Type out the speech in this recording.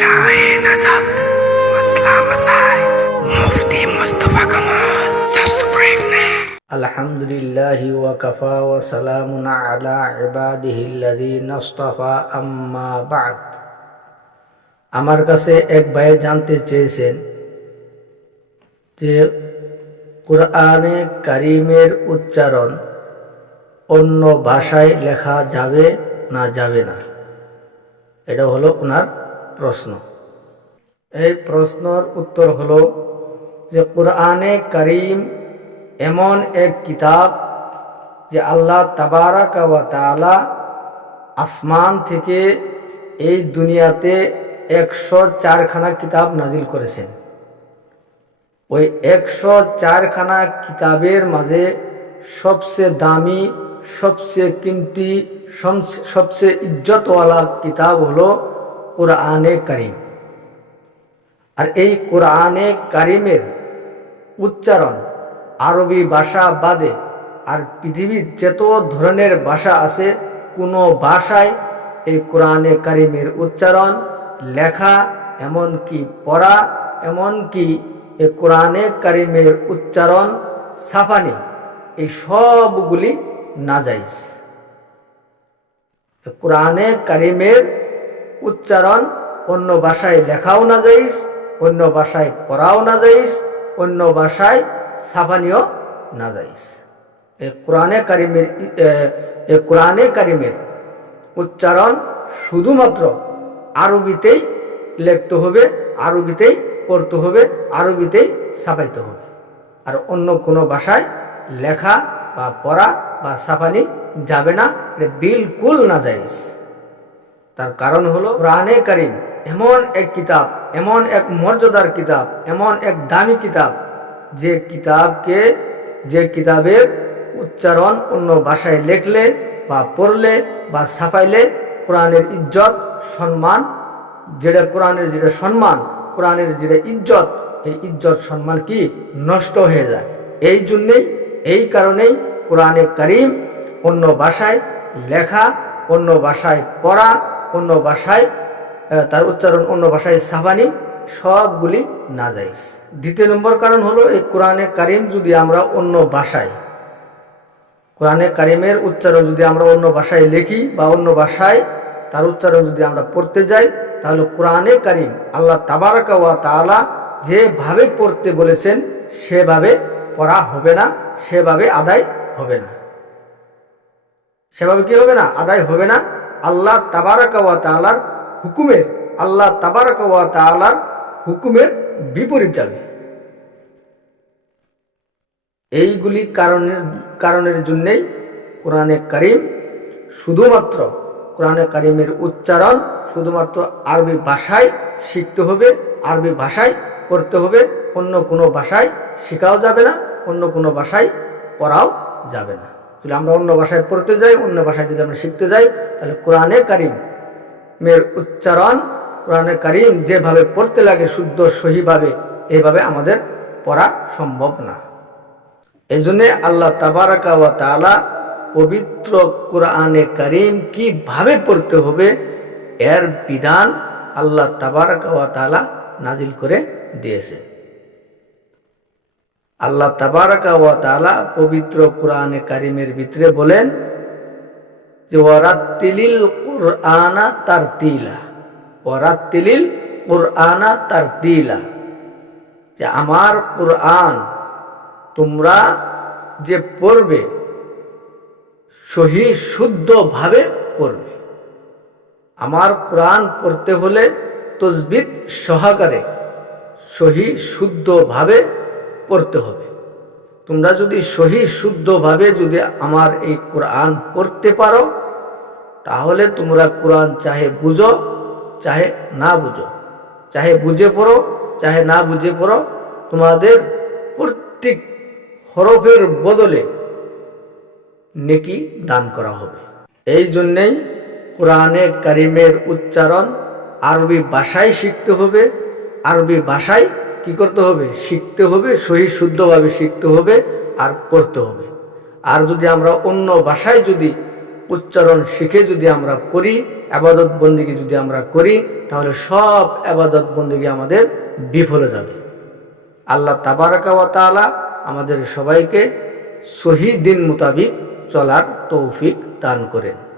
রাহে নাজাত মাসলা মাসায় মুফতি মুস্তফা কামাল সাবস্ক্রাইব না আমার কাছে এক ভাই জানতে চেয়েছেন যে কোরআনে কারিমের উচ্চারণ অন্য ভাষায় লেখা যাবে না যাবে না। এটা হলো ওনার প্রশ্ন। এই প্রশ্নর উত্তর হল যে কোরআনে করিম এমন এক কিতাব যে আল্লাহ তাবারাকা তাআলা আসমান থেকে এই দুনিয়াতে একশো চারখানা কিতাব নাজিল করেছেন। ওই একশো চারখানা কিতাবের মাঝে সবচেয়ে দামি, সবচেয়ে কিমতি সবচেয়ে ইজ্জতওয়ালা কিতাব হলো কোরআনে কারিম। আর এই কোরআনে কারিমের উচ্চারণ আরবি ভাষা বাদে আর পৃথিবীর যত ধরনের ভাষা আছে, কোনো ভাষায় এই কোরআনে কারিমের উচ্চারণ, লেখা, এমনকি পড়া, এমনকি এই কোরআনে কারিমের উচ্চারণ ছাপানি এই সবগুলি নাজাইজ। কোরআনে কারিমের উচ্চারণ, অন্য ভাষায় লেখাও না যাইস, অন্য ভাষায় পড়াও না যাইস, অন্য ভাষায় ছাপানিও না যাইস। এই কোরআনে কারিমের এই কোরআনে কারিমের উচ্চারণ শুধুমাত্র আরবিতেই লিখতে হবে, আরবিতেই পড়তে হবে, আরবিতেই ছাপাইতে হবে। আর অন্য কোনো ভাষায় লেখা বা পড়া বা ছাপানি যাবে না বিলকুল না যাইস। তার কারণ হলো কোরআনে কারিম, এমন এক কিতাব, এমন এক মর্যাদার কিতাব, এমন এক দামি কিতাব, যে কিতাবকে, যে কিতাবের উচ্চারণ অন্য ভাষায় লেখলে বা পড়লে বা ছাপাইলে কোরআনের ইজ্জত, সম্মান, যেটা কোরআনের যেটা সম্মান, কোরআনের যেটা ইজ্জত এই ইজ্জত, সম্মান কি? নষ্ট হয়ে যায়। এই জন্যেই, এই কারণেই কোরআনে করিম অন্য ভাষায় লেখা, অন্য ভাষায় পড়া অন্য ভাষায় তার উচ্চারণ অন্য ভাষায় সাবানি, সবগুলি না যাইস দ্বিতীয় নম্বর কারণ হলো এই কোরআনে কারিম যদি আমরা অন্য ভাষায়, কোরআনে কারিমের উচ্চারণ যদি আমরা অন্য ভাষায় লিখি বা অন্য ভাষায় তার উচ্চারণ যদি আমরা পড়তে যাই, তাহলে কোরআনে কারিম আল্লাহ তাবারাকা ওয়া তাআলা যেভাবে পড়তে বলেছেন, সেভাবে পড়া হবে না, সেভাবে আদায় হবে না। সেভাবে কি হবে না? আদায় হবে না। আল্লাহ তাবারাকা ওয়া তাআলার হুকুমের আল্লাহ তাবারাকা ওয়া তাআলার হুকুমের বিপরীত যাবে। এইগুলি কারণের কারণের জন্যেই কোরআনে কারিম শুধুমাত্র, কোরআনে কারিমের উচ্চারণ শুধুমাত্র আরবি ভাষায় শিখতে হবে, আরবি ভাষায় পড়তে হবে, অন্য কোনো ভাষায় শেখাও যাবে না, অন্য কোনো ভাষায় পড়াও যাবে না। যদি আমরা অন্য ভাষায় পড়তে যাই, অন্য ভাষায় যদি আমরা শিখতে যাই, তাহলে কোরআনে কারিম। মের উচ্চারণ, কোরআনে কারিম যেভাবে পড়তে লাগে শুদ্ধ, সহিভাবে, এইভাবে আমাদের পড়া সম্ভব না। এই জন্যে আল্লাহ তাবারাকা ওয়া তাআলা পবিত্র কোরআনে কারিম কীভাবে পড়তে হবে, এর বিধান আল্লাহ তাবারাকা ওয়া তাআলা নাজিল করে দিয়েছে। আল্লাহ তাবারাকা তাআলা পবিত্র কোরআনে কারিমের ভিতরে বলেন যে, ওয়ারাত্তিলিল কুরআনা তারতিলা। ওয়ারাত্তিলিল তার তারতিলা। যে, আমার কোরআন তোমরা যে পড়বে, সহি শুদ্ধভাবে পড়বে। আমার কোরআন পড়তে হলে তসবিদ সহকারে সহি শুদ্ধভাবে পড়তে হবে। তোমরা যদি সহি শুদ্ধভাবে যদি আমার এই কোরআন পড়তে পারো, তাহলে তোমরা কোরআন চাহে বুঝো, চাহে না বুঝো। চাহে বুঝে পড়ো, চাহে না বুঝে পড়ো, তোমাদের প্রত্যেক হরফের বদলে নেকি দান করা হবে। এই জন্যেই কোরআনে কারিমের উচ্চারণ আরবি ভাষায় শিখতে হবে। আরবি ভাষায় কি করতে হবে? শিখতে হবে, সহি শুদ্ধভাবে শিখতে হবে আর পড়তে হবে। আর যদি আমরা অন্য ভাষায় যদি উচ্চারণ শিখে যদি আমরা করি, আবাদত বন্দিগি যদি আমরা করি, তাহলে সব আবাদত বন্দিগি আমাদের বিফলে যাবে। আল্লাহ তাবারাকা ওয়া তাআলা আমাদের সবাইকে সহি দিন মোতাবিক চলার তৌফিক দান করেন।